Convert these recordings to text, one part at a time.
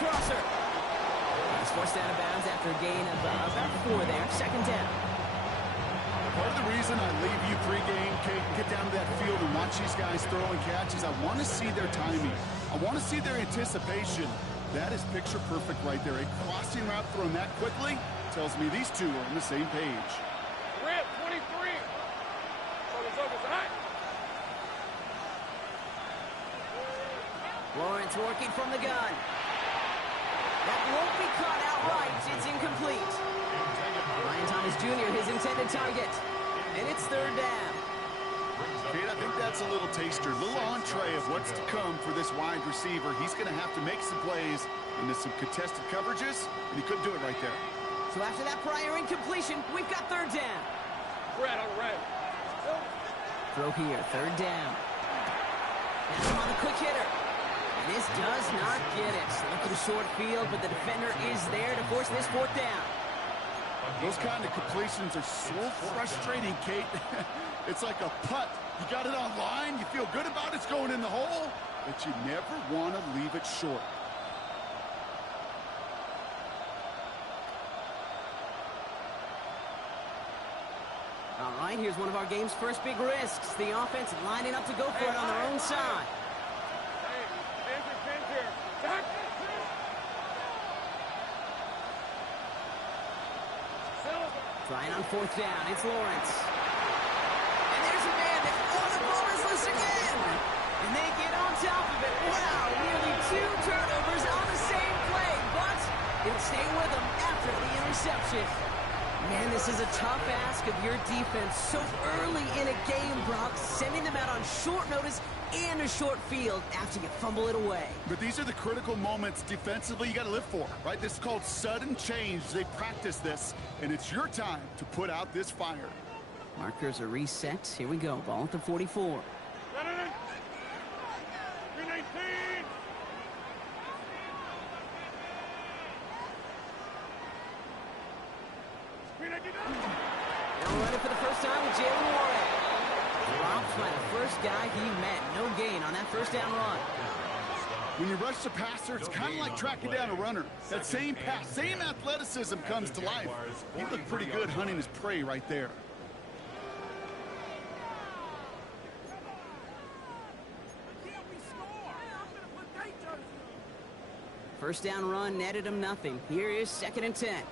crosser. He's forced out of bounds after a gain of about 4 there. Second down. Part of the reason I leave you pregame, Kate, and get down to that field and watch these guys throw and catch is I want to see their timing. I want to see their anticipation. That is picture perfect right there. A crossing route thrown that quickly tells me these two are on the same page. Rip, 23. Lawrence working from the gun. That won't be caught outright. It's incomplete. Ryan Thomas Jr., his intended target. And it's third down. Kate, I think that's a little taster, a little entree of what's to come for this wide receiver. He's going to have to make some plays into some contested coverages, and he couldn't do it right there. So after that prior incompletion, we've got third down. Red on red. Throw here, third down. That's him on the quick hitter. And this does not get it. Looking short field, but the defender is there to force this fourth down. Those kind of completions are so frustrating, Kate. It's like a putt. You got it on line, you feel good about it's going in the hole, but you never want to leave it short. All right, here's one of our game's first big risks. The offense lining up to go for it on their own side. Trying on fourth down, it's Lawrence. And there's a man that, the ball is loose again. And they get on top of it. Wow, nearly 2 turnovers on the same play, but it'll stay with them after the interception. Man, this is a tough ask of your defense so early in a game, Brock, sending them out on short notice and a short field after you fumble it away. But these are the critical moments defensively you got to live for, right? This is called sudden change. They practice this, and it's your time to put out this fire. Markers are reset. Here we go. Ball at the 44. 319. They'll run it for the first time with Jalen Warren. Dropped by the first guy he met. No gain on that first down run. When you rush the passer, it's kind of like tracking down a runner. That same pass, same athleticism comes to life. He looked pretty good hunting his prey right there. First down run netted him nothing. Here is 2nd and 10.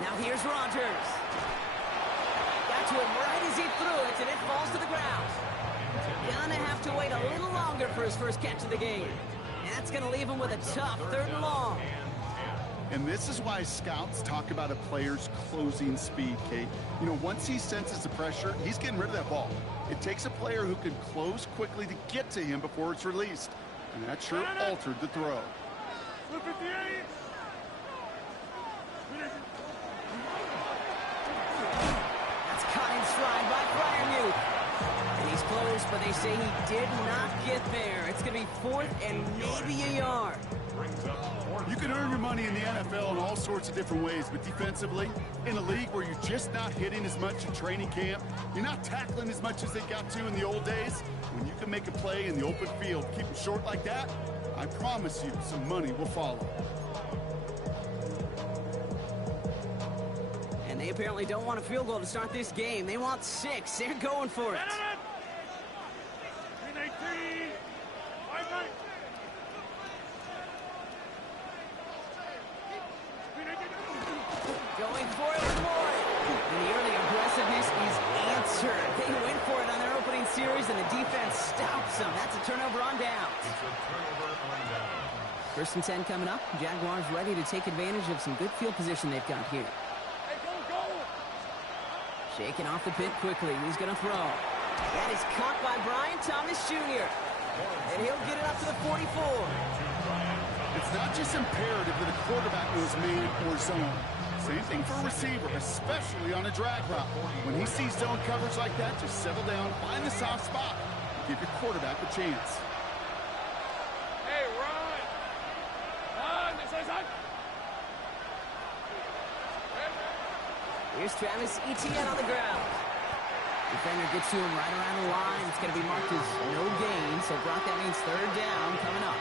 Now here's Rogers. Got to him right as he threw it, and it falls to the ground. Gonna have to wait a little longer for his first catch of the game. And that's gonna leave him with a tough 3rd and long. And this is why scouts talk about a player's closing speed, Kate. You know, once he senses the pressure, he's getting rid of that ball. It takes a player who can close quickly to get to him before it's released. And that sure altered the throw. That's caught in stride by Fryermuth. And he's close, but they say he did not get there. It's going to be 4th and maybe a yard. You can earn your money in the NFL in all sorts of different ways, but defensively, in a league where you're just not hitting as much in training camp, you're not tackling as much as they got to in the old days, when you can make a play in the open field, keep it short like that, I promise you some money will follow. And they apparently don't want a field goal to start this game. They want 6. They're going for it. Going for it with Lloyd. And the early aggressiveness is answered. They went for it on their opening series, and the defense stops them. That's a turnover on downs. First and 10 coming up. Jaguars ready to take advantage of some good field position they've got here. Shaking off the pit quickly. He's going to throw. That is caught by Brian Thomas Jr. And he'll get it up to the 44. It's not just imperative that a quarterback knows man or zone. Same thing for a receiver, especially on a drag route. When he sees zone coverage like that, just settle down, find the soft spot, and give your quarterback a chance. Hey, run! Run! This is on. Here's Travis Etienne on the ground. Defender gets to him right around the line. It's going to be marked as no gain, so Brock, that means third down coming up.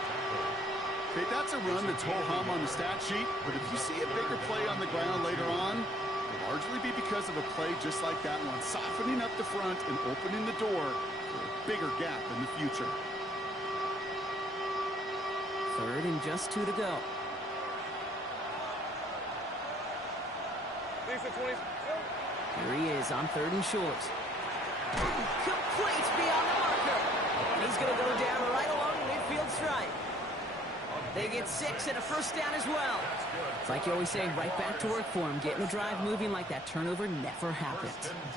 Okay, that's a run that's ho-hum on the stat sheet, but if you see a bigger play on the ground later on, it'll largely be because of a play just like that one, softening up the front and opening the door for a bigger gap in the future. Third and just 2 to go. Here he is on third and short. Complete beyond the marker. And he's going to go down right along the midfield stripe. They get 6 and a first down as well. It's like you always say, right back to work for him. Getting the drive moving like that turnover never happened.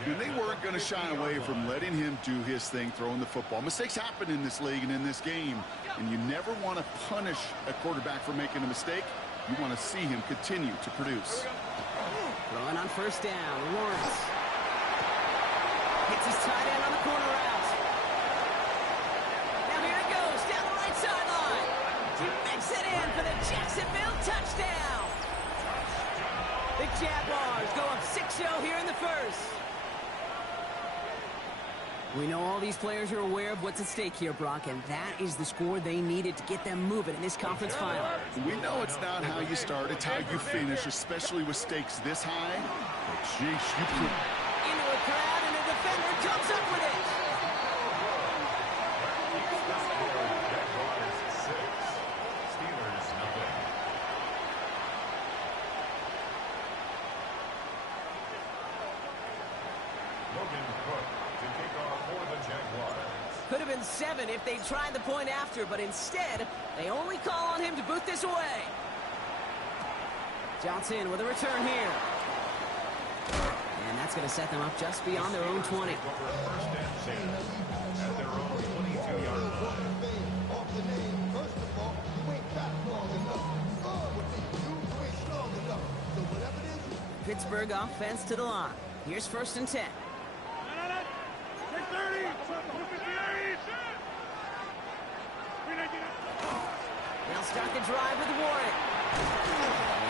And they weren't going to shy away from letting him do his thing, throwing the football. Mistakes happen in this league and in this game. And you never want to punish a quarterback for making a mistake. You want to see him continue to produce. Throwing on first down, Lawrence. Hits his tight end on the corner route. Now here it goes, down the right sideline. He makes it in for the Jacksonville touchdown. The Jaguars go up 6-0 here in the first. We know all these players are aware of what's at stake here, Brock, and that is the score they needed to get them moving in this conference final. We know it's not how you start, it's how you finish, especially with stakes this high. But geez, you could... Into a crowd, and the defender comes up with it. Could have been 7 if they tried the point after, but instead, they only call on him to boot this away. Johnson with a return here. And that's going to set them up just beyond their own 20. Pittsburgh offense to the line. Here's first and 10. They'll start the drive with Warren.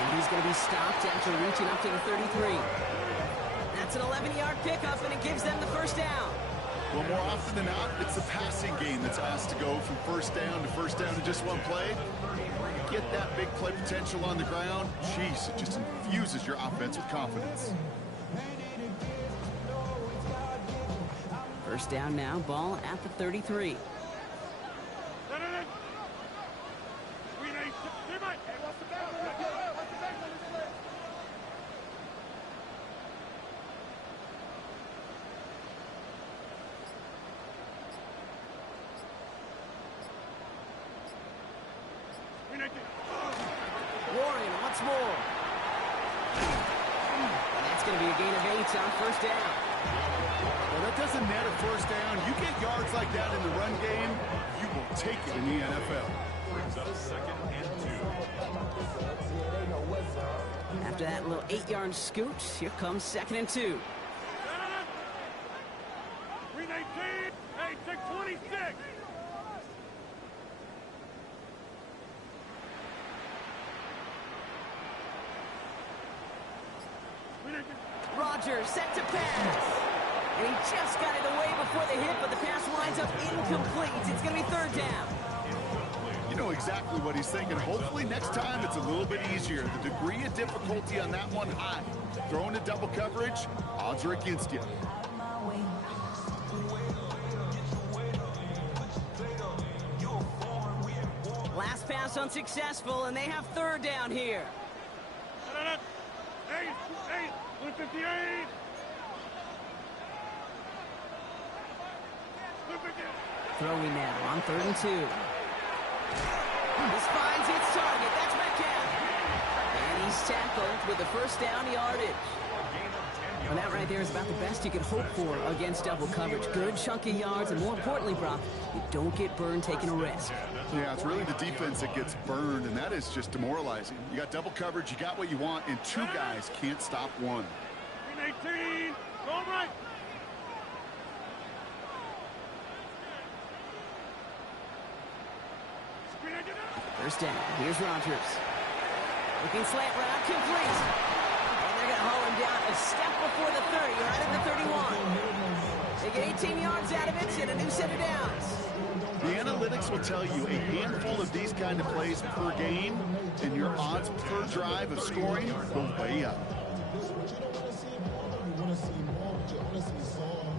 And he's going to be stopped after reaching up to the 33. That's an 11-yard pickup, and it gives them the first down. Well, more often than not, it's the passing game that's asked to go from first down in just one play. Get that big play potential on the ground. Jeez, it just infuses your offense with confidence. First down now, ball at the 33. Warren once more. And that's going to be a gain of 8 on first down. Well, that doesn't net a first down. You get yards like that in the run game, you will take it in the NFL. Brings up second and 2. After that little 8-yard scoot, here comes second and 2. 26. Rodgers set to pass. And he just got it away before the hit, but the pass winds up incomplete. It's going to be third down. You know exactly what he's thinking. Hopefully next time it's a little bit easier. The degree of difficulty on that one high. Throwing a double coverage, odds are against you. Last pass unsuccessful, and they have third down here. 158. Throwing now on third and 2. This finds its target. That's Metcalf. And he's tackled with the first down yardage. Well, that right there is about the best you could hope for against double coverage. Good chunky yards, and more importantly, Brock, you don't get burned taking a risk. Yeah, it's really the defense that gets burned, and that is just demoralizing. You got double coverage, you got what you want, and 2 guys can't stop one. 18. Go right. First down. Here's Rodgers. Looking slant route, complete. And they're going to haul him down a step before the 30, right at the 31. They get 18 yards out of it and a new set of downs. The analytics books will tell you a handful of these kind of plays per game, and your odds per drive of scoring go way up.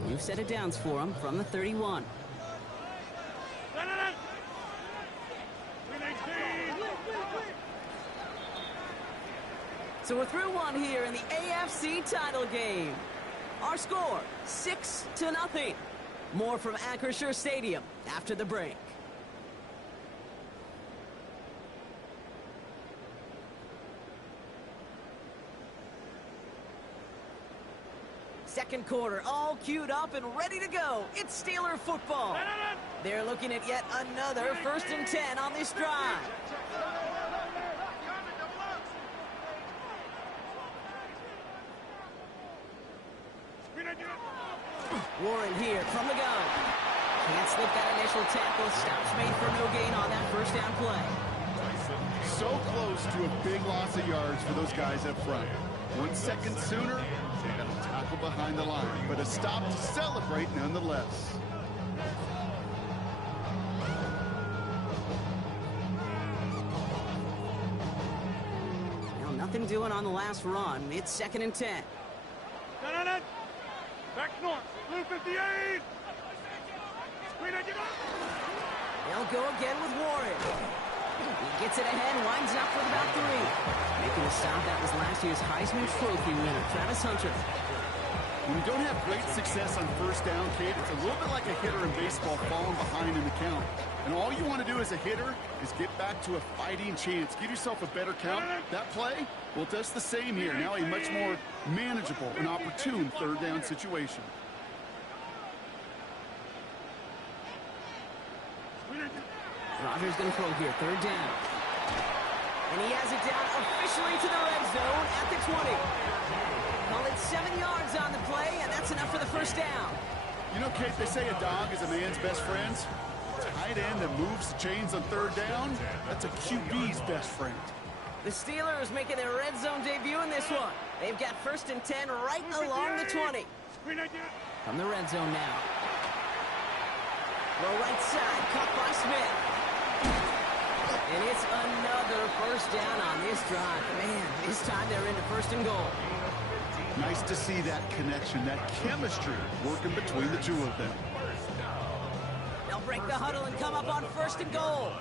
New set of downs for him from the 31. So we're through one here in the AFC title game. Our score, 6-0. More from Acrisure Stadium after the break. Second quarter, all queued up and ready to go. It's Steeler football. They're looking at yet another 1st and 10 on this drive. Warren here from the gun. Can't slip that initial tackle. Stops made for no gain on that first down play. So close to a big loss of yards for those guys up front. 1 second sooner, and a tackle behind the line, but a stop to celebrate nonetheless. Well, nothing doing on the last run. It's 2nd and 10. Back north, blue 58. They'll go again with Warren. He gets it ahead, winds up with about 3. Making a stop, that was last year's Heisman Trophy winner, Travis Hunter. When you don't have great success on first down, Kate, it's a little bit like a hitter in baseball falling behind in the count. And all you want to do as a hitter is get back to a fighting chance. Give yourself a better count. That play, well, it does the same here. Now a much more manageable and opportune 3rd down situation. Rodgers going to throw here, 3rd down. And he has it down officially to the red zone at the 20. Call it 7 yards on the play, and that's enough for the 1st down. You know, Kate, they say a dog is a man's best friend. Tight end that moves the chains on 3rd down, that's a QB's best friend. The Steelers making their red zone debut in this one. They've got 1st and 10 right along the 20. From the red zone now. Low right side, cut by Smith. And it's another 1st down on this drive. Man, this time they're into 1st and goal. Nice to see that connection, that chemistry working between the two of them. They'll break the huddle and come up on 1st and goal.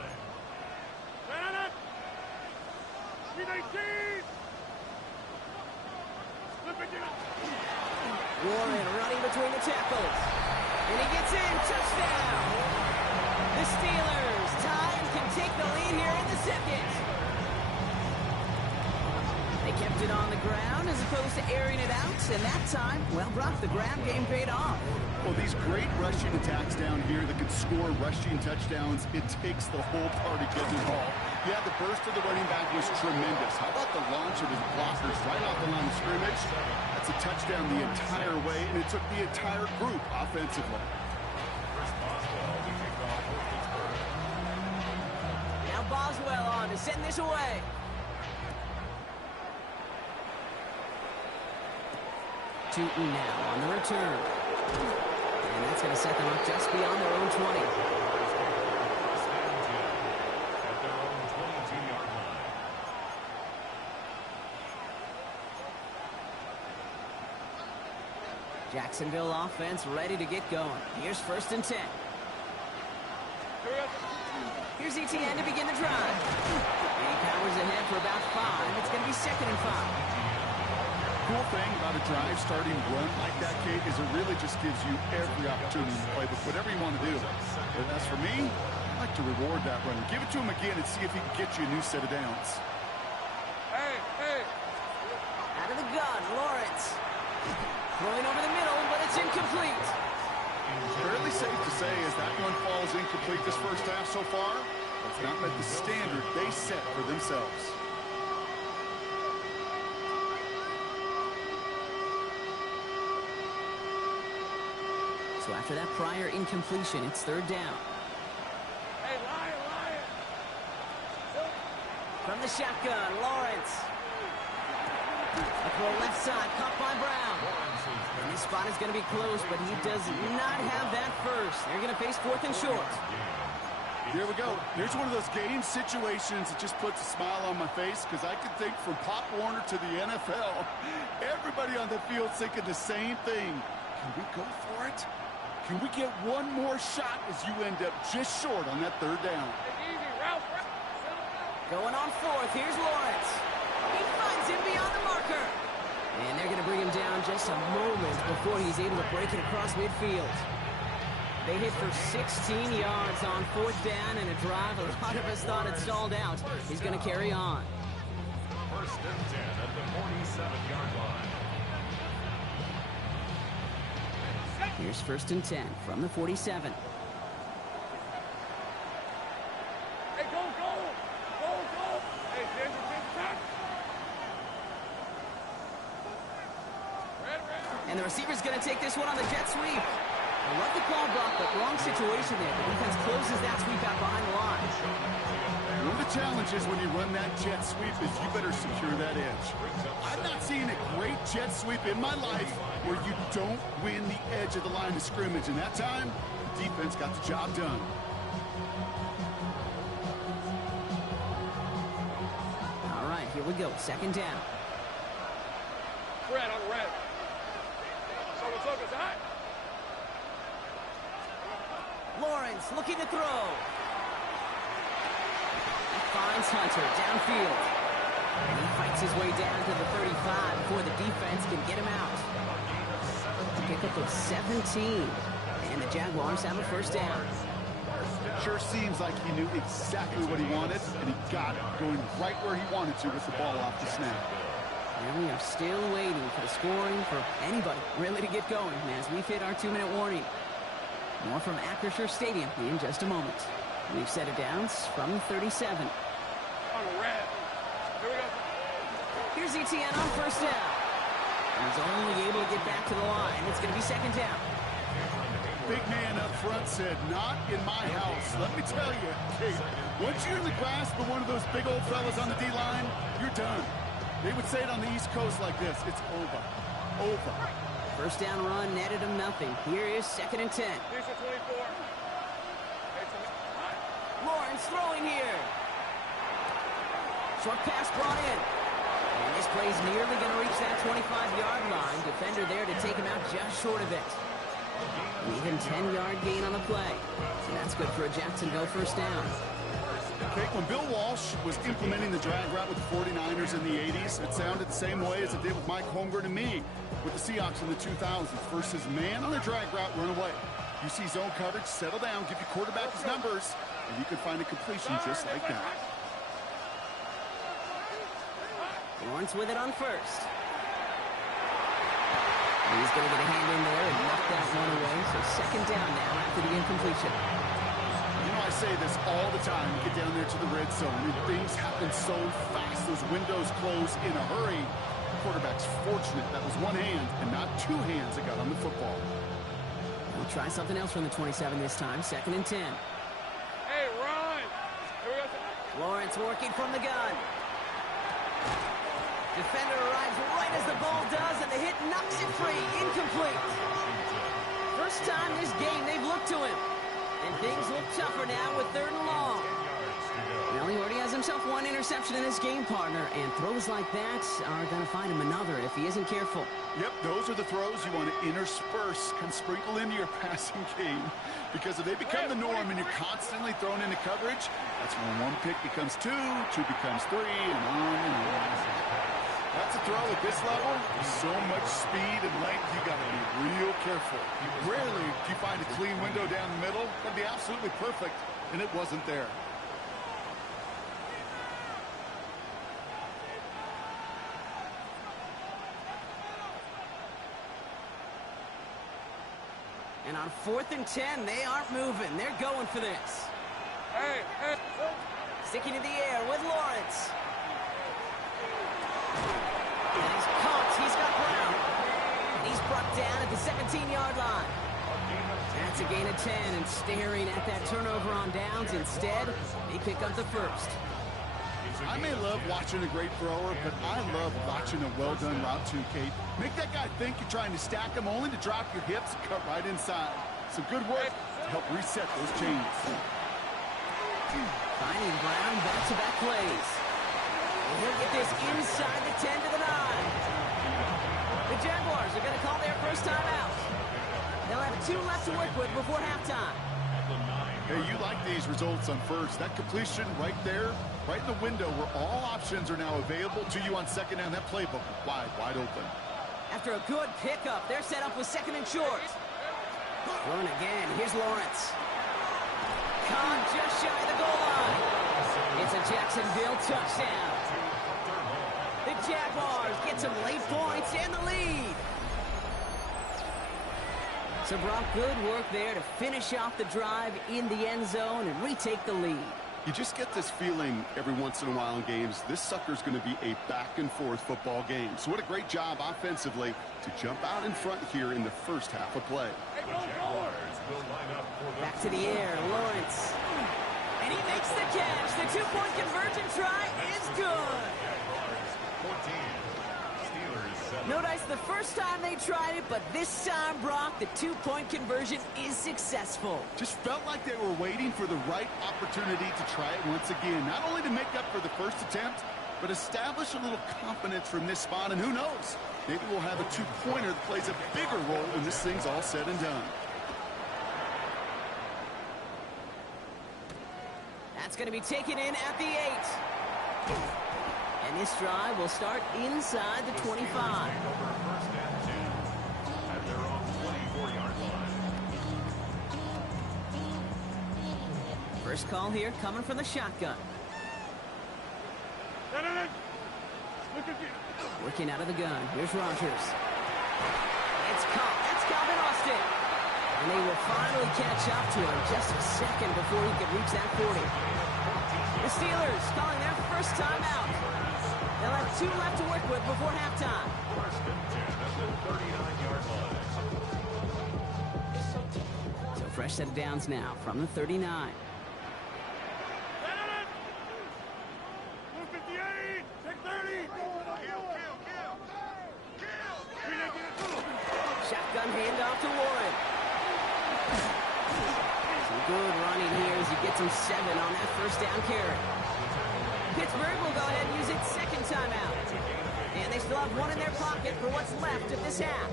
Warren running between the tackles. And he gets in, touchdown! The Steelers tie and can take the lead here in the 2nd. They kept it on the ground as opposed to airing it out, and that time, well, Brock, the ground game paid off. Well, these great rushing attacks down here that can score rushing touchdowns, it takes the whole party getting involved. Yeah, the burst of the running back was tremendous. How about the launch of his blockers right off the line of scrimmage? That's a touchdown the entire way, and it took the entire group offensively. Now Boswell on to send this away. Tootin now on the return. And that's going to set them up just beyond their own 20. Jacksonville offense ready to get going. Here's 1st and 10. Here's ETN to begin the drive. And he powers ahead for about 5. It's going to be 2nd and 5. Cool thing about a drive starting run like that, Kate, is it really just gives you every opportunity to play with whatever you want to do. But as for me, I like to reward that runner. Give it to him again and see if he can get you a new set of downs. Hey! Out of the gun, Lawrence. Throwing over the middle, but it's incomplete. Fairly safe to say as that one falls incomplete this first half so far, it's not met the standard they set for themselves. So after that prior incompletion, it's 3rd down. Hey, liar! From the shotgun, Lawrence. A throw left side, caught by Brown. And this spot is going to be close, but he does not have that first. They're going to face 4th and short. Here we go. Here's one of those game situations that just puts a smile on my face because I can think from Pop Warner to the NFL. Everybody on the field thinking the same thing. Can we go for it? Can we get one more shot as you end up just short on that third down? Going on fourth, here's Lawrence. He finds him beyond the marker. And they're going to bring him down just a moment before he's able to break it across midfield. They hit for 16 yards on fourth down, and a drive a lot of us thought had stalled out is going to carry on. First and 10 at the 47-yard line. Here's first and 10 from the 47. Hey, go! Hey, Jason, back! Red. And the receiver's going to take this one on the jet sweep. I love the call block, but wrong situation there. The defense closes that sweep out behind the line. One of the challenges when you run that jet sweep is you better secure that edge. I've not seen a great jet sweep in my life where you don't win the edge of the line of scrimmage. And that time, the defense got the job done. All right, here we go. Second down. Red on red. Focus, high. Lawrence looking to throw. He finds Hunter downfield. And he fights his way down to the 35 before the defense can get him out. Pick up of 17. And the Jaguars have a first down. Sure seems like he knew exactly what he wanted, and he got it going right where he wanted to with the ball off the snap. And we are still waiting for the scoring for anybody really to get going as we've hit our 2-minute warning. More from Acrisure Stadium in just a moment. We've set it down from 37. On red. Here we go. Here's Etienne on first down. He's only able to get back to the line. It's going to be second down. Big man up front said, not in my house. Let me tell you, hey, once you're in the grasp of one of those big old fellas on the D-line, you're done. They would say it on the East Coast like this. It's over. Over. First down run netted him nothing. Here is second and 10. Here's the 24. Lawrence throwing here. Short pass brought in. And this play's nearly going to reach that 25-yard line. Defender there to take him out just short of it. An even 10-yard gain on the play. And that's good for a Jacksonville first down. Okay, when Bill Walsh was implementing the drag route with the 49ers in the 80s, it sounded the same way as it did with Mike Holmgren and me with the Seahawks in the 2000s versus man on the drag route, run away. You see zone coverage, settle down, give your quarterback his numbers, and you can find a completion just like that. Lawrence with it on first. He's going to get a hand in there and knock that one away. So second down now after the incompletion. You know, I say this all the time. You get down there to the red zone, and things happen so fast. Those windows close in a hurry. The quarterback's fortunate that was one hand and not two hands that got on the football. We'll try something else from the 27 this time. Second and 10. Hey, run! Here we go. Lawrence working from the gun. Defender arrives right as the ball does, and the hit knocks it free. Incomplete. First time this game they've looked to him. And things look tougher now with third and long. Well, he already has himself one interception in this game, partner, and throws like that are going to find him another if he isn't careful. Yep, those are the throws you want to intersperse, kind of sprinkle into your passing game. Because if they become the norm and you're constantly thrown into coverage, that's when one pick becomes two becomes three, and on and on. That's a throw at this level. So much speed and length, you got to be real careful. Rarely do you find a clean window down the middle. That'd be absolutely perfect, and it wasn't there. And on 4th and 10, they aren't moving. They're going for this. Hey. Sticking in the air with Lawrence. And he's caught. He's got Brown. And he's brought down at the 17-yard line. That's a gain of 10, and staring at that turnover on downs. Instead, they pick up the first. I may love watching a great thrower, but I love watching a well-done route too, Kate. Make that guy think you're trying to stack him only to drop your hips and cut right inside. So good work to help reset those chains. Finding Brown back-to-back plays. And he'll get this inside the 10 to the 9. The Jaguars are going to call their first time out. They'll have 2 left to work with before halftime. Hey, you like these results on first. That completion right there, right in the window where all options are now available to you on second down. That playbook wide open. After a good pickup, they're set up with second and short. Throwing again. Here's Lawrence. Caught just shy of the goal line. It's a Jacksonville touchdown. The Jaguars get some late points and the lead. So Brock, good work there to finish off the drive in the end zone and retake the lead. You just get this feeling every once in a while in games, this sucker's going to be a back-and-forth football game. So what a great job offensively to jump out in front here in the first half of play. Back to the air, Lawrence. And he makes the catch. The 2-point conversion try is good. No dice the first time they tried it, but this time, Brock, the 2-point conversion is successful. Just felt like they were waiting for the right opportunity to try it once again. Not only to make up for the first attempt, but establish a little confidence from this spot. And who knows, maybe we'll have a 2-pointer that plays a bigger role when this thing's all said and done. That's going to be taken in at the 8. And this drive will start inside the 25. First call here coming from the shotgun. Working out of the gun. Here's Rodgers. It's caught. That's Calvin Austin. And they will finally catch up to him just a second before he could reach that 40. The Steelers calling their first time out. They'll have 2 left to work with before halftime. So fresh set of downs now from the 39. Shotgun handoff to Warren. Some good running here as he gets him 7 on that first down carry. Pittsburgh will go ahead and use its second timeout. And they still have 1 in their pocket for what's left of this half.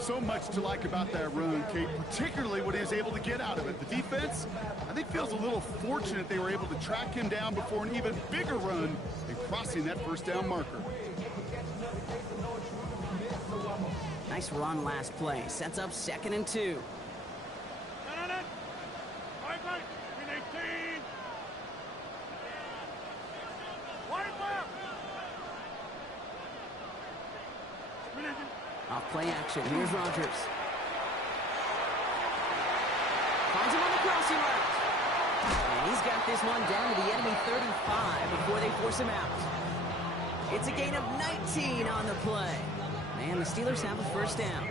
So much to like about that run, Kate, particularly what he was able to get out of it. The defense, I think, feels a little fortunate they were able to track him down before an even bigger run and crossing that first down marker. Nice run last play. Sets up 2nd and 2. Off play action. Here's Rodgers. Finds him on the crossing route. And he's got this one down to the enemy 35 before they force him out. It's a gain of 19 on the play. And the Steelers have a first down.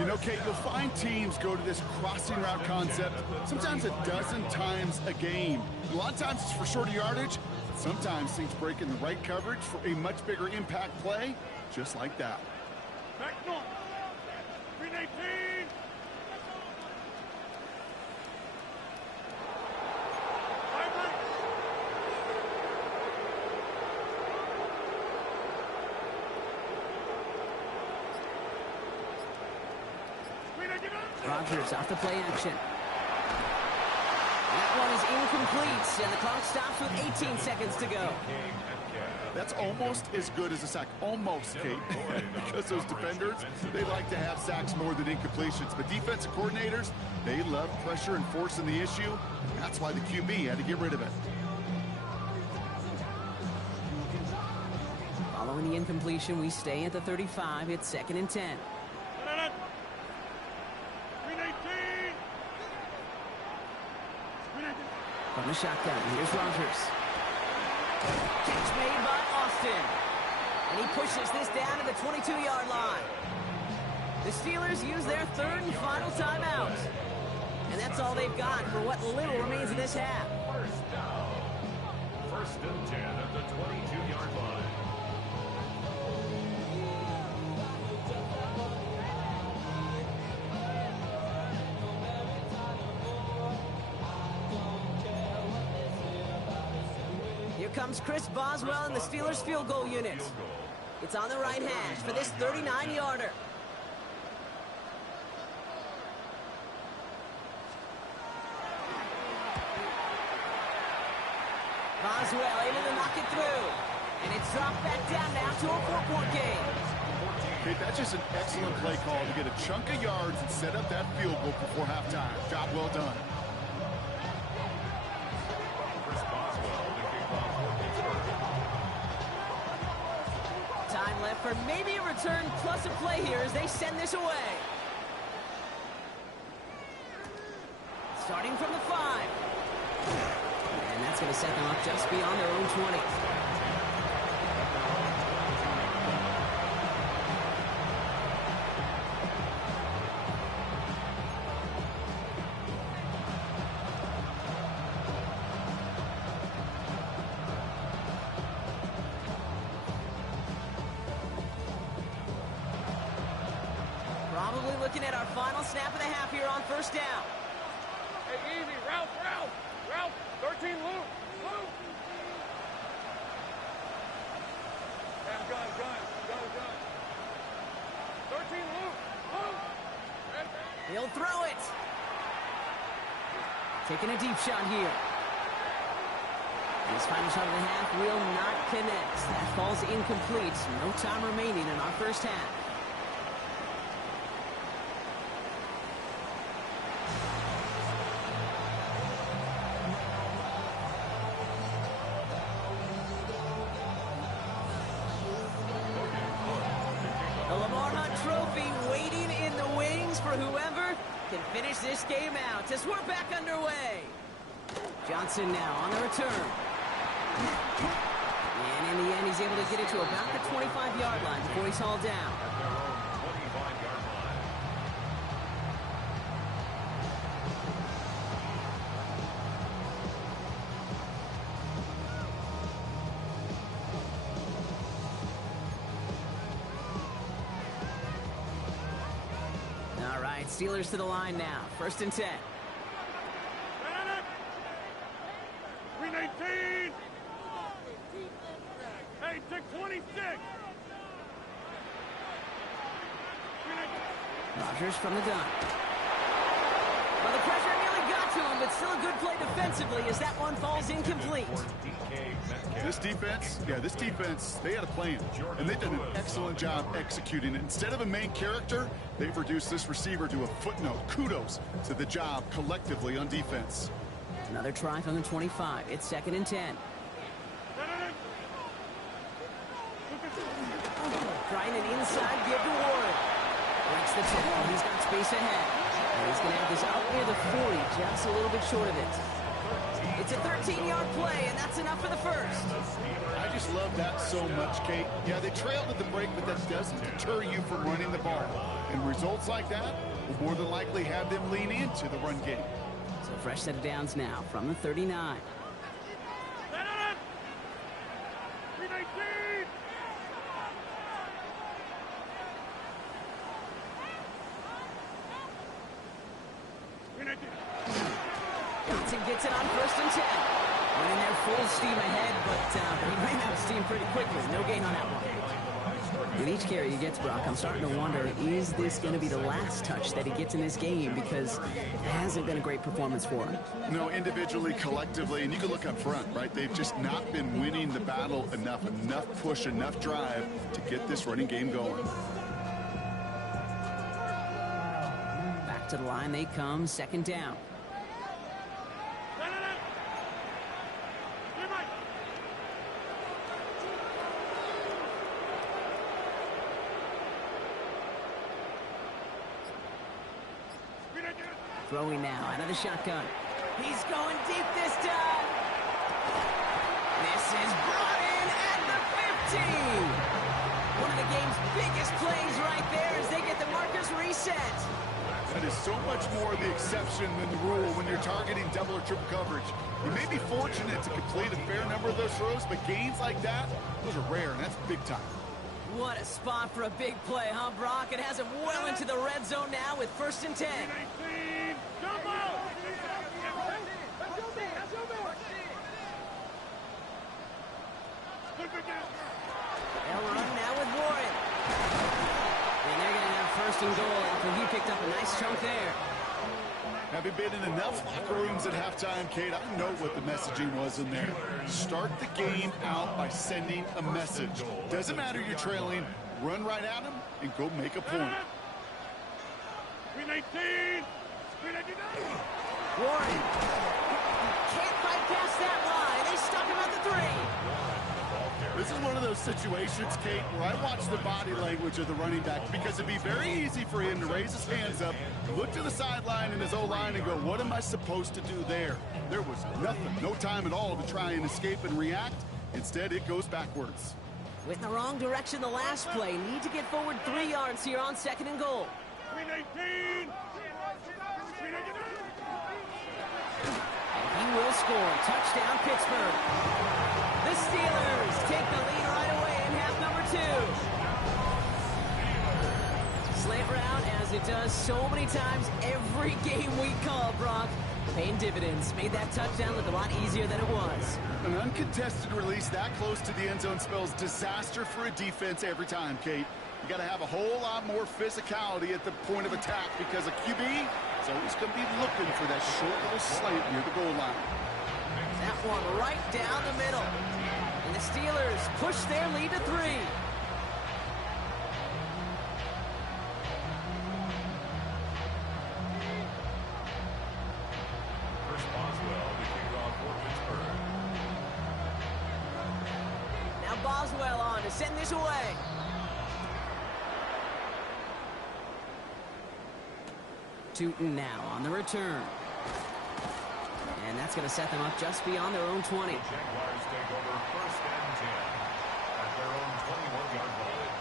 You know, Kate, you'll find teams go to this crossing route concept sometimes a dozen times a game. A lot of times it's for shorter yardage. Sometimes things break in the right coverage for a much bigger impact play, just like that. Back north. 319. Rodgers off the play action. That one is incomplete, and the clock stops with 18 seconds to go. That's almost as good as a sack. Almost, Kate. Because those defenders, they like to have sacks more than incompletions. But defensive coordinators, they love pressure and forcing the issue. That's why the QB had to get rid of it. Following the incompletion, we stay at the 35. It's 2nd and 10. From the shotgun, here's Rodgers. Catch made by Austin. And he pushes this down to the 22-yard line. The Steelers use their 3rd and final timeout. And that's all they've got for what little remains of this half. First down. 1st and 10 at the 22-yard line. comes Chris Boswell and the Steelers field goal unit. It's on the right hash for this 39-yarder. Boswell able to knock it through. And it's dropped back down now to a 4-point game. Okay, that's just an excellent play call to get a chunk of yards and set up that field goal before halftime. Job well done. Time left for maybe a return plus a play here as they send this away. Starting from the 5. And that's going to set them up just beyond their own 20. Probably looking at our final snap of the half here on first down. Hey, easy. Ralph. 13, Luke. Gun. 13, Luke. He'll throw it. Taking a deep shot here. His final shot of the half will not connect. That falls incomplete. No time remaining in our first half. Can finish this game out as we're back underway. Johnson now on the return. And in the end, he's able to get it to about the 25-yard line before he's hauled down. Steelers to the line now. 1st and 10. 319. Hey, take 26. Rodgers from the gun. Well, the pressure nearly got to him, but still a good play defensively as that one falls incomplete. This defense, they had a plan, and they've done an excellent job executing it. Instead of a main character, they've reduced this receiver to a footnote. Kudos to the job collectively on defense. Another try from the 25. It's 2nd and 10. Trying an inside give to Ward. Breaks the tackle. He's got space ahead. And he's going to have this out near the 40, just a little bit short of it. It's a 13-yard play, and that's enough for the first. I just love that so much, Kate. Yeah, they trailed at the break, but that doesn't deter you from running the ball. And results like that will more than likely have them lean into the run game. So fresh set of downs now from the 39. Johnson gets it on 1st and 10. Running there full steam ahead, but he ran out of steam pretty quickly. No gain on that one. With each carry he gets, Brock, I'm starting to wonder, is this going to be the last touch that he gets in this game? Because it hasn't been a great performance for him. No, individually, collectively, and you can look up front, right? They've just not been winning the battle enough push, enough drive to get this running game going. Back to the line they come, 2nd down. Throwing now out of the shotgun. He's going deep this time. This is brought in at the 15. One of the game's biggest plays right there as they get the markers reset. That is so much more the exception than the rule when you're targeting double or triple coverage. You may be fortunate to complete a fair number of those throws, but gains like that, those are rare, and that's big time. What a spot for a big play, huh, Brock? It has him well into the red zone now with 1st and 10. first and goal after he picked up a nice chunk there. Having been in enough locker rooms at halftime, Kate, I know what the messaging was in there. Start the game out by sending a message. Doesn't matter you're trailing, run right at them and go make a point. 319! Warren can't bypass that line. They stuck him at the 3. This is one of those situations, Kate, where I watch the body language of the running back because it'd be very easy for him to raise his hands up, look to the sideline in his O-line and go, what am I supposed to do there? There was nothing, no time at all to try and escape and react. Instead, it goes backwards. Went in the wrong direction the last play. Need to get forward 3 yards here on second and goal. 319! He will score. Touchdown, Pittsburgh. The Steelers take the lead right away in half number 2. Slaver out as it does so many times every game we call, Brock. Paying dividends. Made that touchdown look a lot easier than it was. An uncontested release that close to the end zone spells disaster for a defense every time, Kate. You got to have a whole lot more physicality at the point of attack because a QB is always going to be looking for that short little slant near the goal line. That one right down the middle. And the Steelers push their lead to 3. First Boswell, the kickoff for Pittsburgh. Now Boswell on to send this away. Tootin now on the return. And that's going to set them up just beyond their own 20. Jaguars take over first and 10 at their own 21-yard line.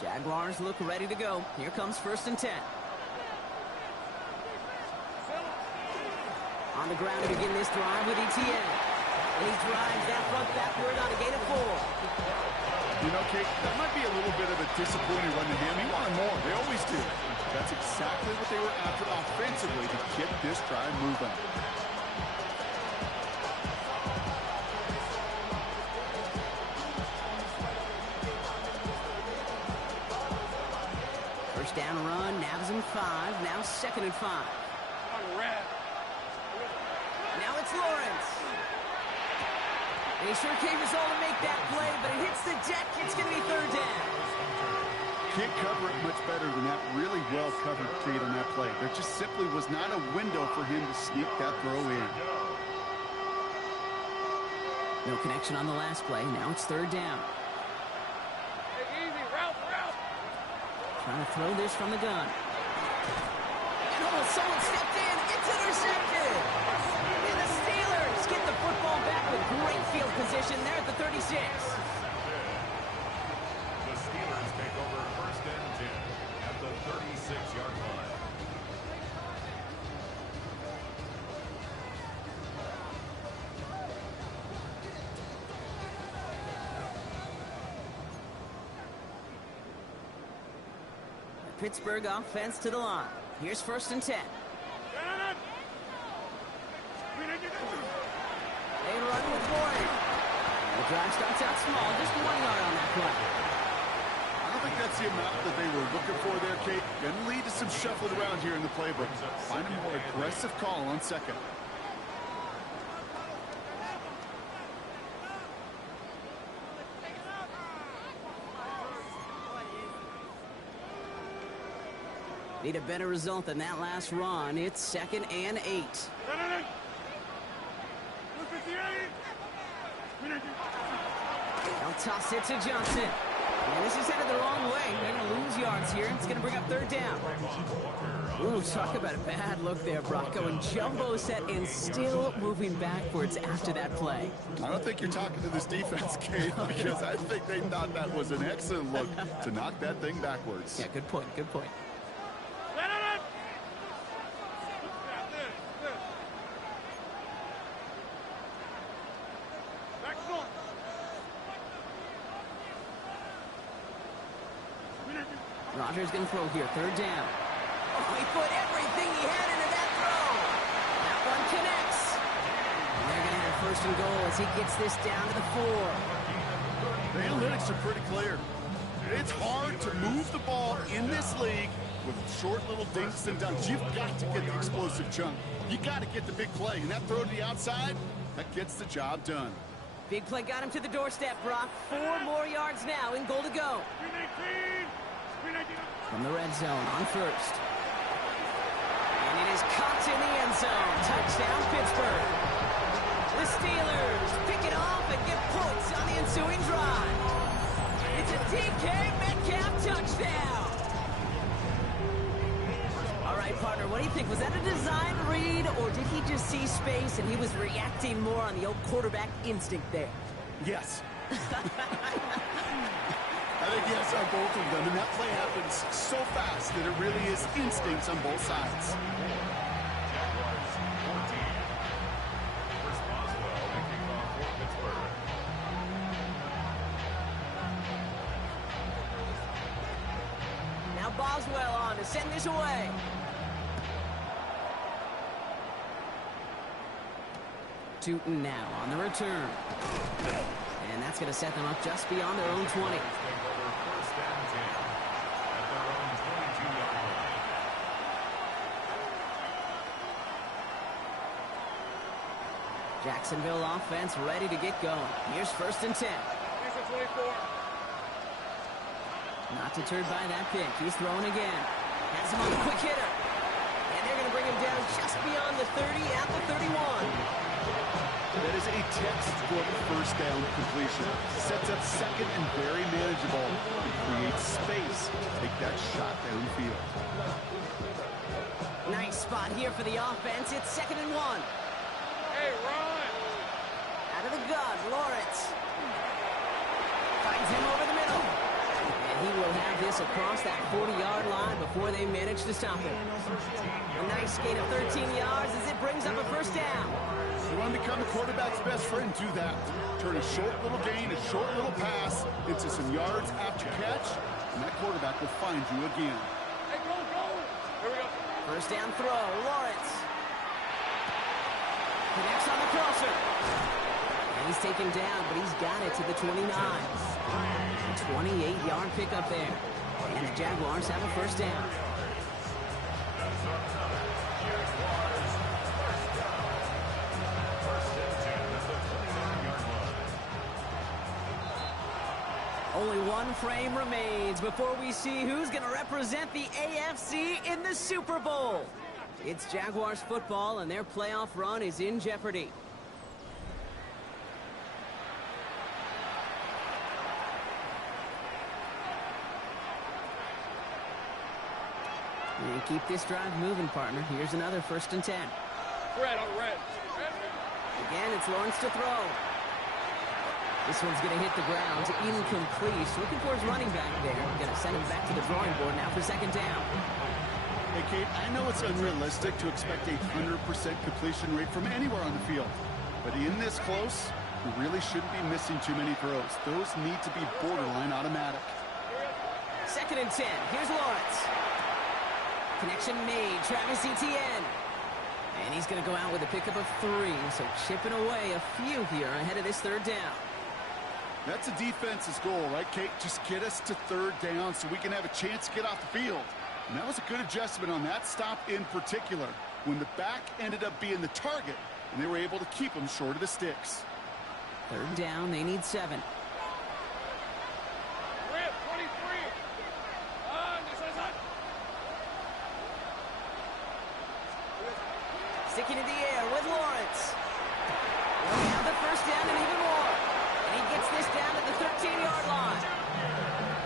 Jaguars look ready to go. Here comes first and 10. On the ground to begin this drive with Etienne. And he drives that front backward on a gain of 4. You know, Kate, that might be a little bit of a disappointing run to him. He wanted more. They always do. That's exactly what they were after offensively to get this drive moving. First down run, Navs in 5, now second and 5. Now it's Lawrence. And he sure came his all to make that play, but it hits the deck. It's going to be third down. Can't cover it much better than that. Really well covered, Kate, on that play. There just simply was not a window for him to sneak that throw in. No connection on the last play. Now it's third down. Easy, route. Trying to throw this from the gun. And someone stepped in. It's intercepted. And the Steelers get the football back with great field position there at the 36. The Steelers take over first and 10 at the 36-yard line. The Pittsburgh offense to the line. Here's first and 10. They run with Warren. The drive starts out small, just 1 yard on that play. I don't think that's the amount that they were looking for there, Kate. Going to lead to some shuffling around here in the playbook. Find a more aggressive call on second. Need a better result than that last run. It's second and 8. They'll toss it to Johnson. And this is headed the wrong way. They're going to lose yards here. It's going to bring up third down. Ooh, talk about a bad look there, Brock. Going jumbo set and still moving backwards after that play. I don't think you're talking to this defense, Kate, because I think they thought that was an excellent look to knock that thing backwards. Yeah, good point, good point. Rodgers going to throw here, third down. Oh, he put everything he had into that throw. That one connects. And they're going to have first and goal as he gets this down to the 4. The analytics are pretty clear. It's hard to move the ball in this league with short little dinks and dunks. You've got to get the explosive chunk. You got to get the big play. And that throw to the outside, that gets the job done. Big play got him to the doorstep, Brock. 4 more yards now in goal to go. From the red zone on first. And it is caught in the end zone. Touchdown, Pittsburgh. The Steelers pick it off and get points on the ensuing drive. It's a DK Metcalf touchdown. All right, partner, what do you think? Was that a design read, or did he just see space and he was reacting more on the old quarterback instinct there? Yes. I think yes on both of them, and that play happens so fast that it really is instincts on both sides. Now Boswell on to send this away. Tootin now on the return. And that's going to set them up just beyond their own 20. Jacksonville offense ready to get going. Here's first and 10. Not deterred by that pick. He's throwing again. Has him on a quick hitter. And they're going to bring him down just beyond the 30 at the 31. That is a textbook first down completion. Sets up second and very manageable. It creates space to take that shot downfield. Nice spot here for the offense. It's 2nd and 1. Hey, run! Out of the gun, Lawrence. Finds him over the middle. And he will have this across that 40-yard line before they manage to stop him. A nice gain of 13 yards as it brings up a first down. You want to become a quarterback's best friend, do that. Turn a short little gain, a short little pass into some yards after catch, and that quarterback will find you again. Hey, go, go! Here we go. First down throw, Lawrence. Connects on the crosser. And he's taken down, but he's got it to the 29. A 28-yard pickup there. And the Jaguars have a first down. Only one frame remains before we see who's going to represent the AFC in the Super Bowl. It's Jaguars football, and their playoff run is in jeopardy. And keep this drive moving, partner. Here's another first and 10. Red on red. Again, it's Lawrence to throw. This one's going to hit the ground. Incomplete. Looking for his running back there. Going to send him back to the drawing board now for second down. Hey, Kate, I know it's unrealistic to expect a 100% completion rate from anywhere on the field. But in this close, you really shouldn't be missing too many throws. Those need to be borderline automatic. Second and 10. Here's Lawrence. Connection made. Travis Etienne. And he's going to go out with a pickup of 3. So chipping away a few here ahead of this third down. That's a defense's goal, right, Kate? Just get us to third down so we can have a chance to get off the field. And that was a good adjustment on that stop in particular, when the back ended up being the target, and they were able to keep him short of the sticks. Third down, they need 7. Red, 23. Sticking in the air with Lawrence. They have the first down and even more. And he gets this down to the 13-yard line.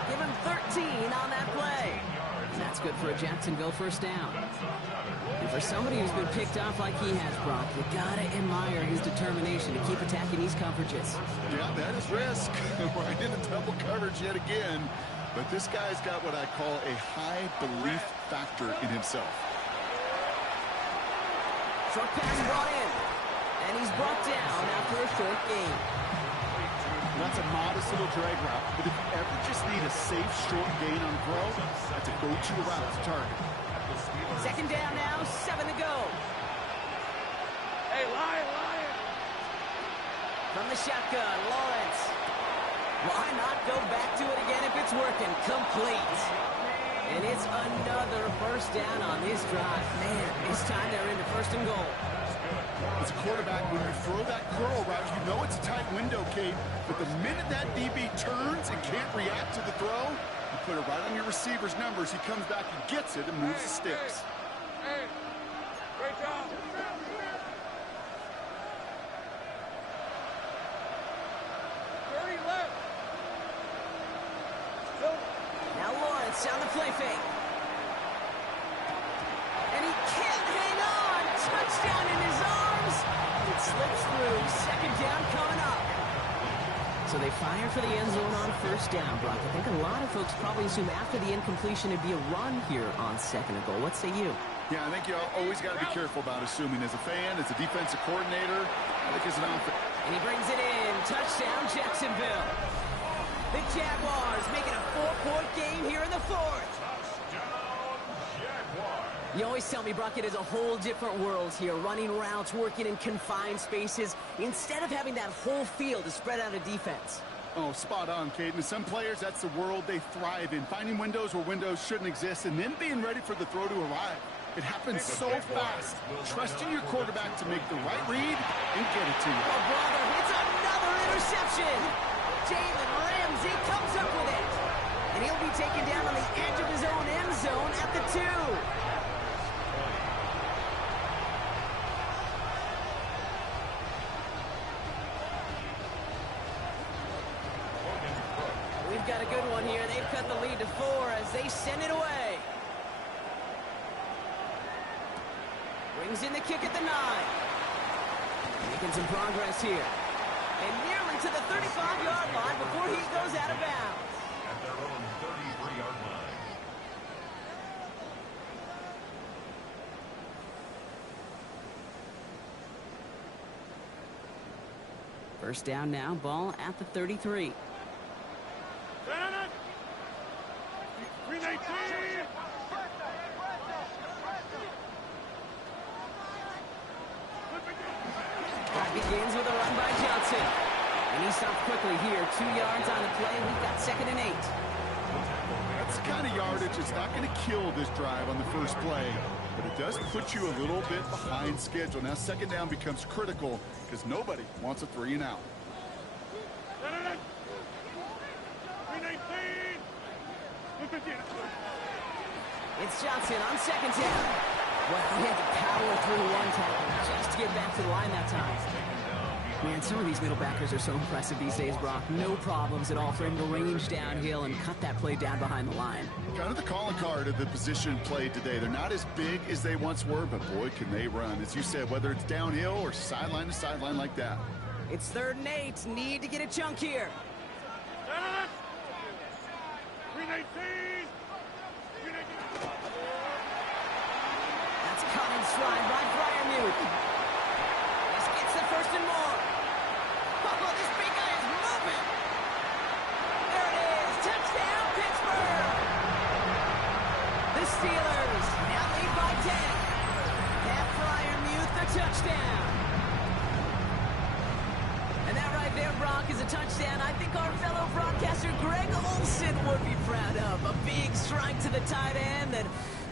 Give him 13 on that play. And that's good for a Jacksonville first down. And for somebody who's been picked off like he has, Brock, you gotta admire his determination to keep attacking these coverages. Yeah, that is risk. Right into double coverage yet again. But this guy's got what I call a high belief factor in himself. Short pass brought in. And he's brought down after a short gain. That's a modest little drag route, but if you ever just need a safe short gain on throw, that's a go-to route to target. Second down now, 7 to go. Hey, Lion. From the shotgun, Lawrence. Why not go back to it again if it's working? Complete. And it's another first down on this drive. Man, this time they're into first and goal. As a quarterback, when you throw that curl route, you know it's a tight window, Kate. But the minute that DB turns and can't react to the throw, you put it right on your receiver's numbers. He comes back and gets it and moves the sticks. Hey, great job. 30 left. Now Lawrence on the play fake. And he can't hang on. Touchdown in his arms. It slips through. Second down coming up. So they fire for the end zone on first down, Brock. I think a lot of folks probably assume after the incompletion it'd be a run here on second and goal. What say you? Yeah, I think you always got to be careful about assuming as a fan, as a defensive coordinator. I think as an offense. And he brings it in. Touchdown, Jacksonville. The Jaguars making a 4-point game here in the fourth. You always tell me, Brock, it is a whole different world here. Running routes, working in confined spaces, instead of having that whole field to spread out a defense. Oh, spot on, Caden. Some players, that's the world they thrive in. Finding windows where windows shouldn't exist and then being ready for the throw to arrive. It happens so fast. Trusting your quarterback to make the right read and get it to you. Oh, brother, it's another interception. Jalen Ramsey comes up with it. And he'll be taken down on the edge of his own end zone at the 2. We've got a good one here. They've cut the lead to 4 as they send it away. Brings in the kick at the 9. Making some progress here. And nearly to the 35-yard line before he goes out of bounds. At their own 33-yard line. First down now, ball at the 33. 319. That begins with a run by Johnson. And he stopped quickly here. 2 yards on the play. We've got 2nd and 8. That's the kind of yardage that's not going to kill this drive on the first play, but it does put you a little bit behind schedule. Now second down becomes critical because nobody wants a 3 and out. 319. It's Johnson on second down. Well, he had to power through one tackle just to get back to the line that time. Man, some of these middle backers are so impressive these days, Brock. No problems at all for him to range downhill and cut that play down behind the line. Kind of the calling card of the position played today. They're not as big as they once were, but boy, can they run. As you said, whether it's downhill or sideline to sideline like that. It's 3rd and 8. Need to get a chunk here. 319. That's cut in stride by Fryermuth. This gets the 1st and more. Oh, this big guy is moving. There it is. Touchdown, Pittsburgh. The Steelers now lead by 10. Pat Fryermuth, the touchdown. And that right there, Brock, is a touchdown I think our fellow broadcaster Greg Olson would be proud of. A big strike to the tight end that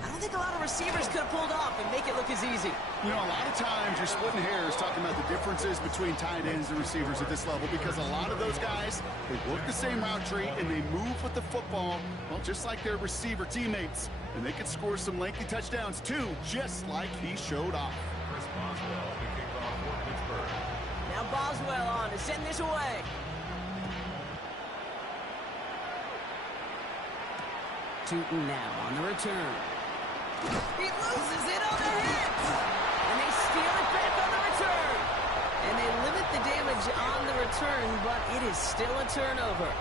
I don't think a lot of receivers could have pulled off and make it look as easy. You know, a lot of times you're splitting hairs talking about the differences between tight ends and receivers at this level because a lot of those guys, they work the same route tree and they move with the football, well, just like their receiver teammates. And they could score some lengthy touchdowns too, just like he showed off. Chris Boswell, the kickoff for Pittsburgh. Now Boswell on to send this away. Tootin now on the return. He loses it on the hit. And they steal it back on the return. And they limit the damage on the return, but it is still a turnover.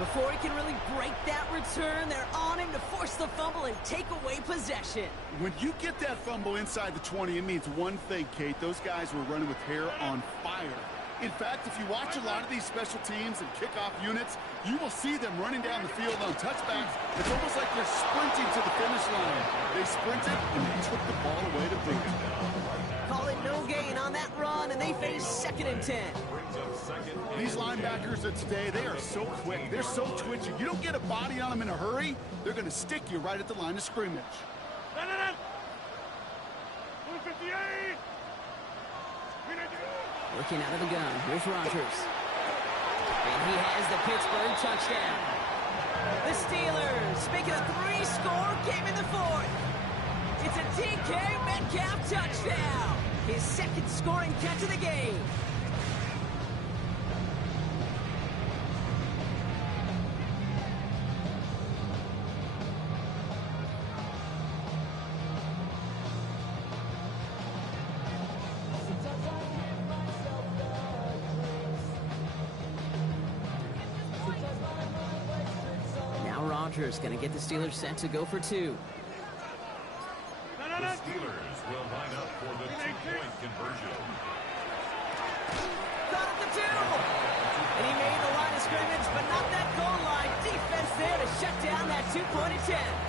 Before he can really break that return, they're on him to force the fumble and take away possession. When you get that fumble inside the 20, it means one thing, Kate. Those guys were running with hair on fire. In fact, if you watch a lot of these special teams and kickoff units, you will see them running down the field on touchbacks. It's almost like they're sprinting to the finish line. They sprinted and they took the ball away to boot. Call it no gain on that run, and they face 2nd and 10. These linebackers of today, they are so quick. They're so twitchy. You don't get a body on them in a hurry, they're going to stick you right at the line of scrimmage. Working out of the gun. Here's Rodgers. And he has the Pittsburgh touchdown. The Steelers make it a 3-score game in the 4th. It's a DK Metcalf touchdown. His 2nd scoring catch of the game. Rodgers going to get the Steelers set to go for 2. The Steelers will line up for the 2-point conversion. Got it to 2. And he made the line of scrimmage, but not that goal line. Defense there to shut down that 2-point attempt.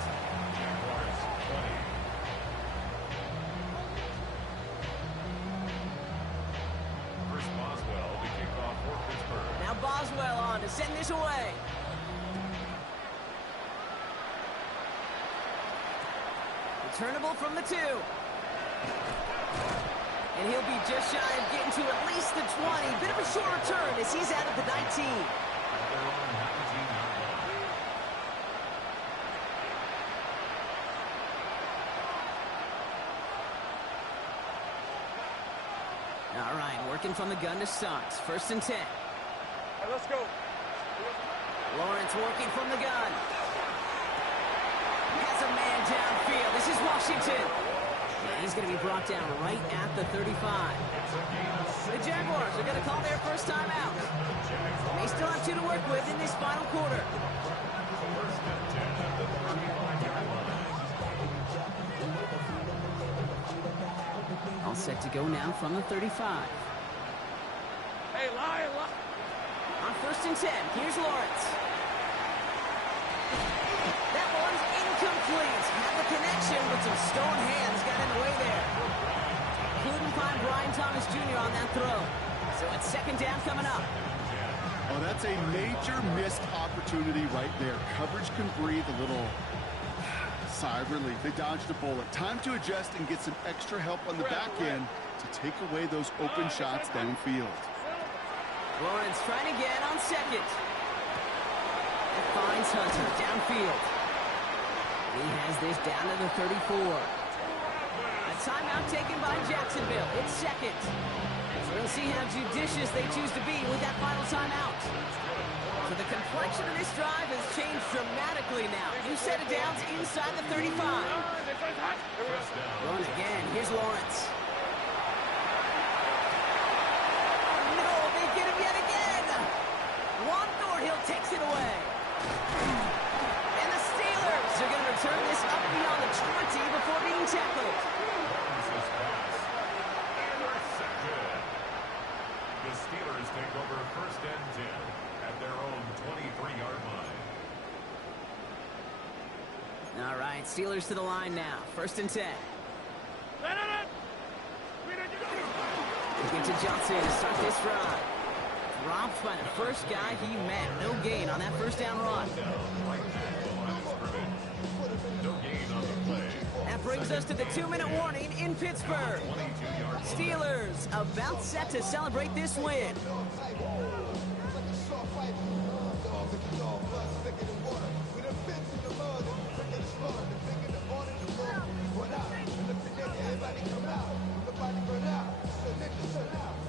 Chris Boswell to kick off for Pittsburgh. Now Boswell on to send this away. Returnable from the 2. And he'll be just shy of getting to at least the 20. Bit of a short return as he's out of the 19. All right, working from the gun to start. 1st and 10. Right, let's go. Lawrence working from the gun. Has a man downfield. This is Washington. And he's going to be brought down right at the 35. The Jaguars are going to call their first time out. And they still have 2 to work with in this final quarter. All set to go now from the 35. Hey, lie. On 1st and 10, here's Lawrence. That one's incomplete. Had the connection, but some stone hands got in the way there. Couldn't find Brian Thomas Jr. on that throw. So it's 2nd down coming up. Oh, that's a major missed opportunity right there. Coverage can breathe a little sigh of relief. They dodged a bullet. Time to adjust and get some extra help on the back end to take away those open shots downfield. Lawrence trying again on 2nd. It finds Hunter downfield. He has this down to the 34. A timeout taken by Jacksonville. It's 2nd. So we'll see how judicious they choose to be with that final timeout. So the complexion of this drive has changed dramatically now. New set of downs inside the 35. Run again. Here's Lawrence. No, they get him yet again. Juan Thornhill takes it away. And the Steelers are going to return this up beyond the 20 before being tackled. The Steelers take over 1st and 10 at their own 23-yard line. All right, Steelers to the line now. 1st and 10. Get to Johnson to start this run. Dropped by the first guy he met. No gain on that 1st down run. No gain on the play. That brings us to the 2-minute warning in Pittsburgh. Steelers about set to celebrate this win.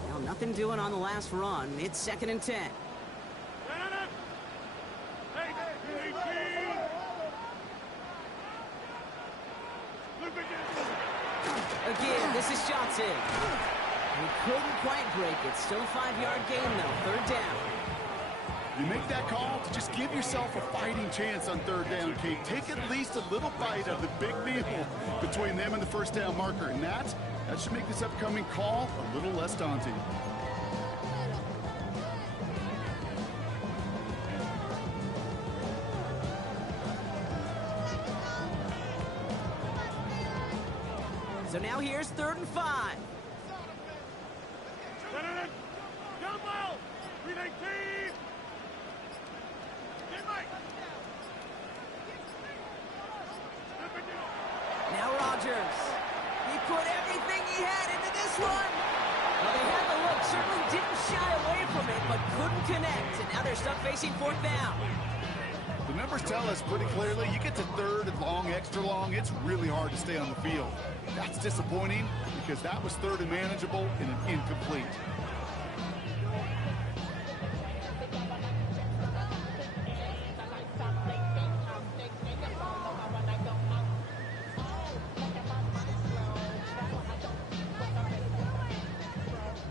Now nothing doing on the last run. It's 2nd and 10. Again, this is Johnson. He couldn't quite break it. Still a 5-yard gain, though. 3rd down. You make that call to just give yourself a fighting chance on 3rd down, Kate. Take at least a little bite of the big meal between them and the 1st down marker. And that should make this upcoming call a little less daunting. So now here's 3rd and 5. Rodgers. He put everything he had into this one. Well, they had the look, certainly didn't shy away from it, but couldn't connect. And now they're stuck facing fourth down. The numbers tell us pretty clearly, you get to third and long, extra long, it's really hard to stay on the field. That's disappointing because that was third and manageable and an incomplete.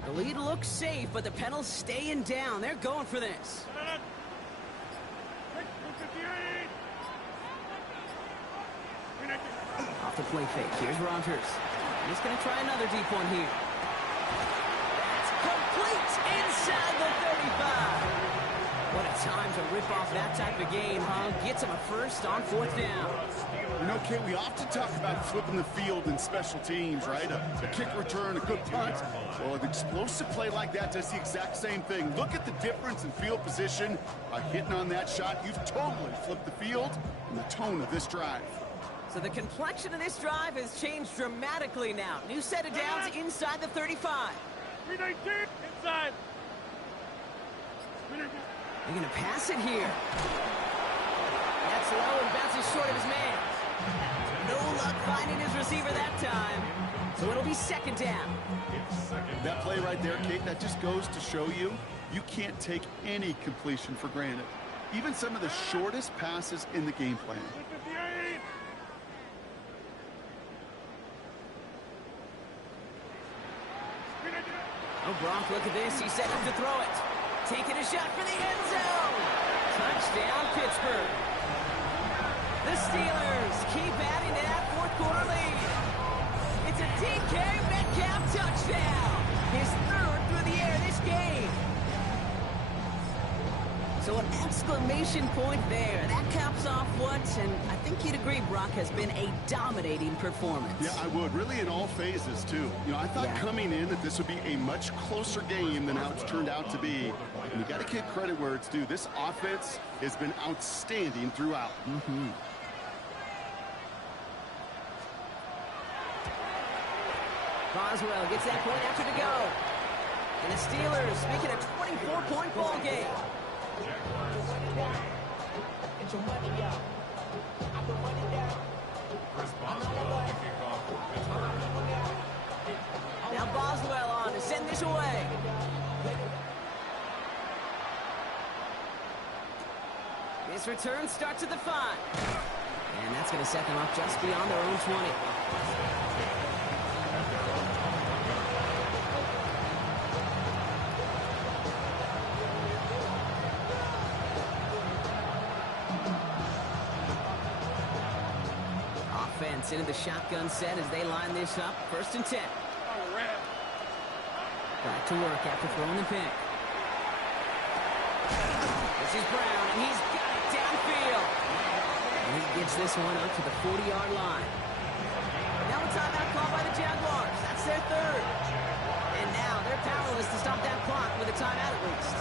The lead looks safe, but the Penals staying down. They're going for this. Off the play fake. Here's Rodgers. He's going to try another deep one here. That's complete inside the 35. What a time to rip off that type of game, huh? Gets him a first on fourth down. You know, Kate, we often talk about flipping the field in special teams, right? A kick return, a good punt. Well, an explosive play like that does the exact same thing. Look at the difference in field position. By hitting on that shot, you've totally flipped the field and the tone of this drive. So the complexion of this drive has changed dramatically now. New set of downs inside the 35. 319 inside. They're going to pass it here. That's low and bounces short of his man. No luck finding his receiver that time. So it'll be second down. That play right there, Kate, that just goes to show you, you can't take any completion for granted. Even some of the shortest passes in the game plan. Oh, Brock, look at this. He's set up to throw it. Taking a shot for the end zone. Touchdown, Pittsburgh. The Steelers keep adding to that fourth quarter lead. It's a DK Metcalf touchdown. His third through the air this game. So an exclamation point there. That caps off what, and I think you'd agree, Brock, has been a dominating performance. Yeah, I would. Really in all phases, too. You know, I thought coming in that this would be a much closer game than how it's turned out to be. And you got to give credit where it's due. This offense has been outstanding throughout. Boswell gets that point after to go. And the Steelers make it a 24-point ball game. Now Boswell on to send this away. This return starts at the 5. And that's going to set them up just beyond their own 20. Offense into the shotgun set as they line this up. First and 10. Back to work after throwing the pick. This is Brown, and he's got it downfield. And he gets this one up to the 40-yard line. Now a timeout called by the Jaguars. That's their third. And now they're powerless to stop that clock with a timeout at least.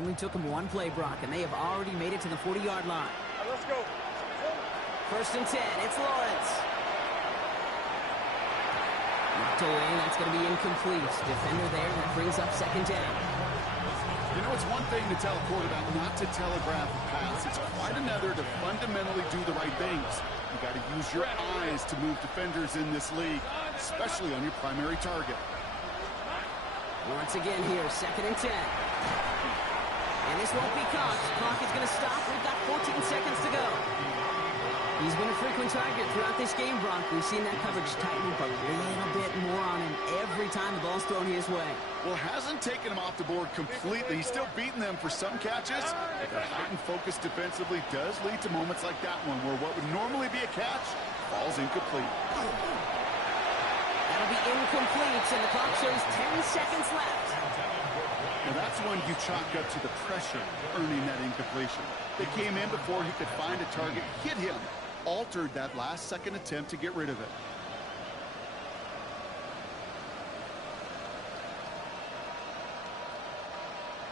Only took them one play, Brock, and they have already made it to the 40-yard line. Let's go. First and 10, it's Lawrence. Knocked away, that's going to be incomplete. Defender there, that brings up second down. You know, it's one thing to tell a quarterback not to telegraph a pass. It's quite another to fundamentally do the right things. You got to use your eyes to move defenders in this league, especially on your primary target. Once again here, second and 10. And this won't be caught. Clock is going to stop. We've got 14 seconds to go. He's been a frequent target throughout this game, Brock. We've seen that coverage tighten up a little bit more on him every time the ball's thrown his way. Well, hasn't taken him off the board completely. He's still beating them for some catches. But the heightened focus defensively does lead to moments like that one, where what would normally be a catch falls incomplete. That'll be incomplete, and the clock shows 10 seconds left. Now that's when you chalk up to the pressure earning that incompletion. They came in before he could find a target, hit him, altered that last-second attempt to get rid of it.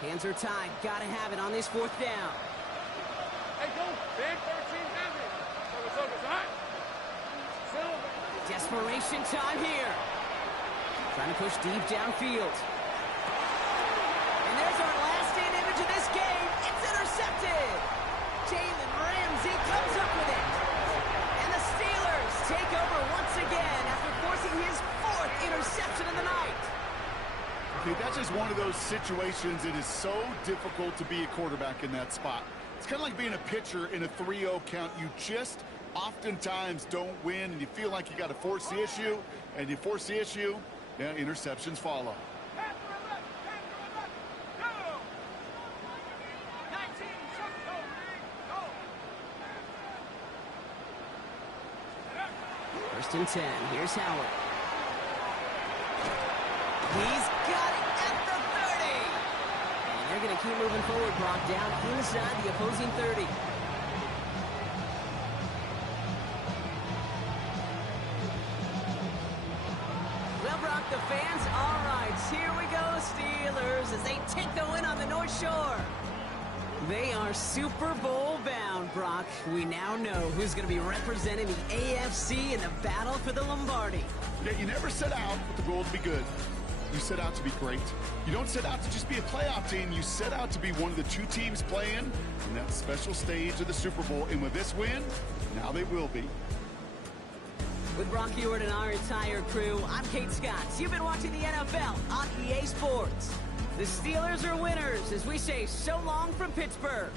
Hands are tied. Gotta have it on this 4th down. Hey, go. Big 13 heavy. Focus, hot. Silver. Desperation time here. Trying to push deep downfield. And there's our last-in image of this game. It's intercepted. Jalen Ramsey comes up with it. And the Steelers take over once again after forcing his 4th interception of the night. Okay, that's just one of those situations. It is so difficult to be a quarterback in that spot. It's kind of like being a pitcher in a 3-0 count. You just oftentimes don't win, and you feel like you got to force the issue, and you force the issue, yeah, interceptions follow. First and 10. Here's Howard. He's got it at the 30. And they're going to keep moving forward, Brock, down inside the opposing 30. Well, Brock, the fans, all right, here we go, Steelers, as they take the win on the North Shore. They are Super Bowl bound, Brock. We now know who's going to be representing the AFC in the battle for the Lombardi. Yeah, you never set out with the goal to be good. You set out to be great. You don't set out to just be a playoff team. You set out to be one of the 2 teams playing in that special stage of the Super Bowl. And with this win, now they will be. With Brock Ewart and our entire crew, I'm Kate Scott. You've been watching the NFL on EA Sports. The Steelers are winners as we say so long from Pittsburgh.